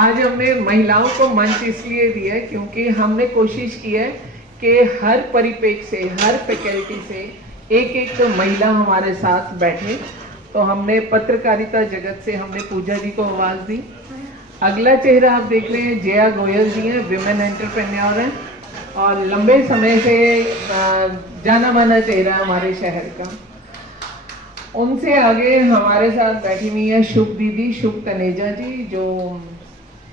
आज हमने महिलाओं को मंच इसलिए दिया है क्योंकि हमने कोशिश की है कि हर परिपेक्ष से, हर फैकल्टी से एक एक महिला हमारे साथ बैठे। तो हमने पत्रकारिता जगत से हमने पूजा जी को आवाज दी। अगला चेहरा आप देख रहे हैं, जया गोयल जी हैं, विमेन एंटरप्रेन्योर हैं और लंबे समय से जाना माना चेहरा हमारे शहर का। उनसे आगे हमारे साथ बैठी हुई है शुभ दीदी, शुभ तनेजा जी, जो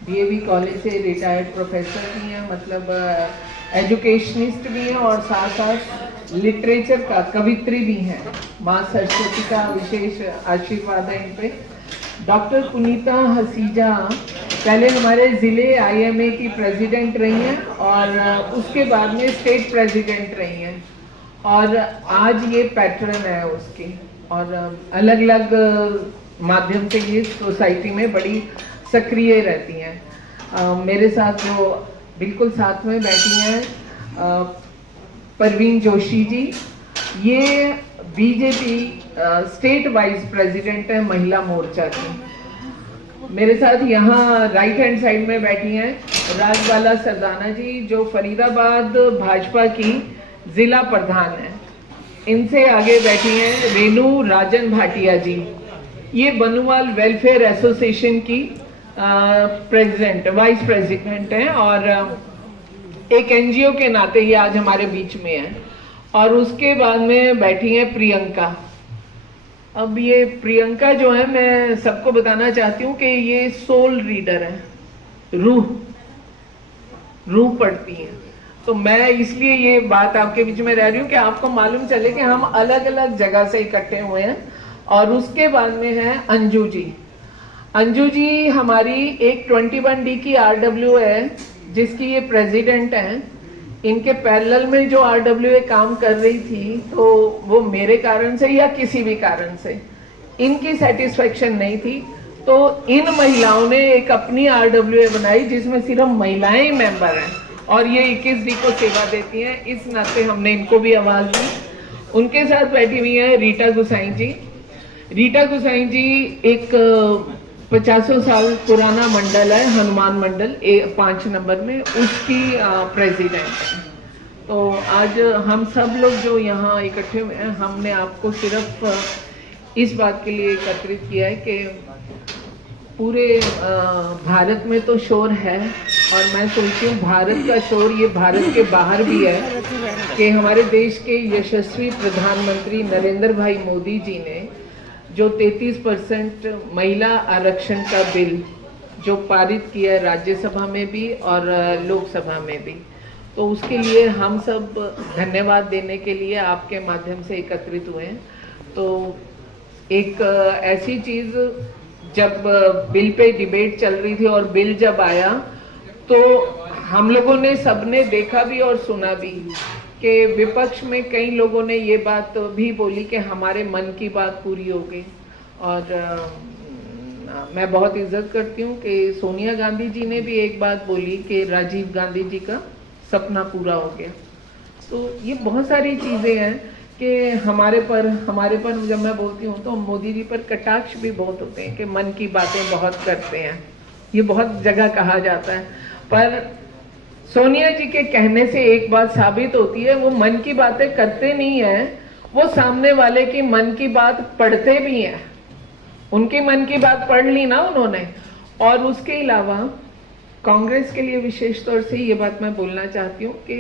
डीएवी कॉलेज से रिटायर्ड प्रोफेसर भी हैं, मतलब एजुकेशनिस्ट भी हैं और साथ साथ लिटरेचर का कवित्री भी हैं। माँ सरस्वती का विशेष आशीर्वाद है इन पे। डॉक्टर पुनीता हसीजा पहले हमारे ज़िले आईएमए की प्रेसिडेंट रही हैं और उसके बाद में स्टेट प्रेसिडेंट रही हैं और आज ये पैटर्न है उसकी और अलग अलग माध्यम से ये सोसाइटी में बड़ी सक्रिय रहती हैं। मेरे साथ जो बिल्कुल साथ में बैठी हैं परवीन जोशी जी, ये बीजेपी स्टेट वाइस प्रेसिडेंट है महिला मोर्चा की। मेरे साथ यहाँ राइट हैंड साइड में बैठी हैं राजबाला सरदाना जी, जो फरीदाबाद भाजपा की जिला प्रधान है। इनसे आगे बैठी हैं रेनू राजन भाटिया जी, ये बनुवाल वेलफेयर एसोसिएशन की प्रेसिडेंट, वाइस प्रेसिडेंट हैं और एक एनजीओ के नाते ये आज हमारे बीच में है। और उसके बाद में बैठी हैं प्रियंका। अब ये प्रियंका जो है, मैं सबको बताना चाहती हूँ कि ये सोल रीडर है, रूह पढ़ती है। तो मैं इसलिए ये बात आपके बीच में रह रही हूँ कि आपको मालूम चले कि हम अलग अलग जगह से इकट्ठे हुए हैं। और उसके बाद में है अंजू जी। अंजू जी हमारी एक 21D की RWA है, जिसकी ये प्रेसिडेंट हैं। इनके पैरेलल में जो RWA काम कर रही थी, तो वो मेरे कारण से या किसी भी कारण से इनकी सेटिस्फेक्शन नहीं थी, तो इन महिलाओं ने एक अपनी RWA बनाई जिसमें सिर्फ महिलाएं ही मेंबर हैं और ये 21D को सेवा देती हैं। इस नाते हमने इनको भी आवाज दी। उनके साथ बैठी हुई है रीटा गुसाई जी। रीटा गुसाई जी एक 50 साल पुराना मंडल है, हनुमान मंडल 5 नंबर में, उसकी प्रेसिडेंट है। तो आज हम सब लोग जो यहाँ इकट्ठे हुए हैं, हमने आपको सिर्फ इस बात के लिए एकत्रित किया है कि पूरे भारत में तो शोर है और मैं सोचती हूँ भारत का शोर ये भारत के बाहर भी है कि हमारे देश के यशस्वी प्रधानमंत्री नरेंद्र भाई मोदी जी ने जो 33% महिला आरक्षण का बिल जो पारित किया है राज्यसभा में भी और लोकसभा में भी, तो उसके लिए हम सब धन्यवाद देने के लिए आपके माध्यम से एकत्रित हुए हैं। तो एक ऐसी चीज, जब बिल पे डिबेट चल रही थी और बिल जब आया तो हम लोगों ने सबने देखा भी और सुना भी कि विपक्ष में कई लोगों ने ये बात भी बोली कि हमारे मन की बात पूरी हो गई। और मैं बहुत इज्जत करती हूँ कि सोनिया गांधी जी ने भी एक बात बोली कि राजीव गांधी जी का सपना पूरा हो गया। तो ये बहुत सारी चीज़ें हैं कि हमारे पर जब मैं बोलती हूँ तो मोदी जी पर कटाक्ष भी बहुत होते हैं कि मन की बातें बहुत करते हैं, ये बहुत जगह कहा जाता है। पर सोनिया जी के कहने से एक बात साबित होती है, वो मन की बातें करते नहीं है, वो सामने वाले की मन की बात पढ़ते भी हैं। उनकी मन की बात पढ़ ली ना उन्होंने। और उसके अलावा कांग्रेस के लिए विशेष तौर से ये बात मैं बोलना चाहती हूँ कि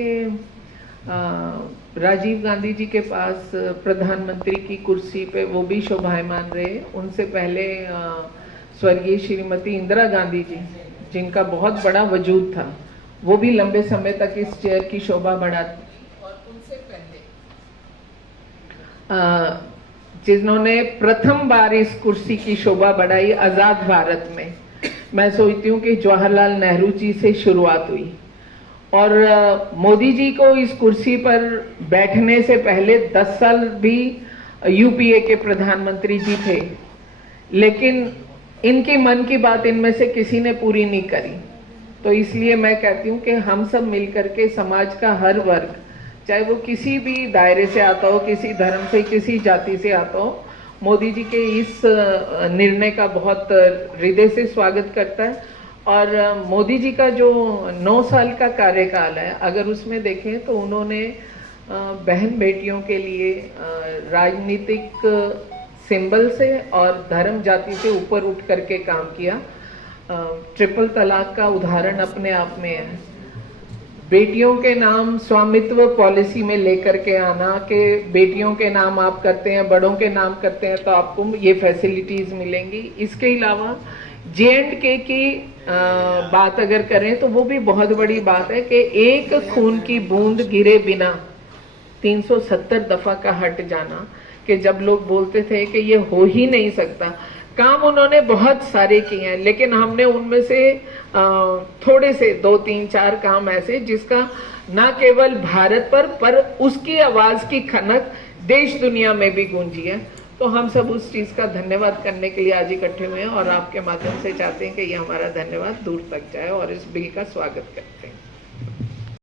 राजीव गांधी जी के पास प्रधानमंत्री की कुर्सी पे वो भी शोभायमान रहे। उनसे पहले स्वर्गीय श्रीमती इंदिरा गांधी जी, जिनका बहुत बड़ा वजूद था, वो भी लंबे समय तक इस चेयर की शोभा बढ़ाती। और उनसे पहले जिन्होंने प्रथम बार इस कुर्सी की शोभा बढ़ाई आजाद भारत में, मैं सोचती हूँ कि जवाहरलाल नेहरू जी से शुरुआत हुई। और मोदी जी को इस कुर्सी पर बैठने से पहले 10 साल भी यूपीए के प्रधानमंत्री जी थे, लेकिन इनकी मन की बात इनमें से किसी ने पूरी नहीं करी। तो इसलिए मैं कहती हूँ कि हम सब मिलकर के समाज का हर वर्ग, चाहे वो किसी भी दायरे से आता हो, किसी धर्म से, किसी जाति से आता हो, मोदी जी के इस निर्णय का बहुत हृदय से स्वागत करता है। और मोदी जी का जो 9 साल का कार्यकाल है, अगर उसमें देखें तो उन्होंने बहन बेटियों के लिए राजनीतिक सिंबल से और धर्म जाति से ऊपर उठ करके काम किया। ट्रिपल तलाक का उदाहरण अपने आप में है। बेटियों के नाम स्वामित्व पॉलिसी में लेकर के आना कि बेटियों के नाम आप करते हैं, बड़ों के नाम करते हैं तो आपको ये फैसिलिटीज मिलेंगी। इसके अलावा J&K की बात अगर करें तो वो भी बहुत बड़ी बात है कि एक खून की बूंद गिरे बिना 370 दफा का हट जाना, कि जब लोग बोलते थे कि ये हो ही नहीं सकता। काम उन्होंने बहुत सारे किए हैं, लेकिन हमने उनमें से थोड़े से 2, 3, 4 काम ऐसे जिसका न केवल भारत पर उसकी आवाज की खनक देश दुनिया में भी गूंजी है। तो हम सब उस चीज का धन्यवाद करने के लिए आज इकट्ठे हुए हैं और आपके माध्यम से चाहते हैं कि ये हमारा धन्यवाद दूर तक जाए और इस बिल का स्वागत करें।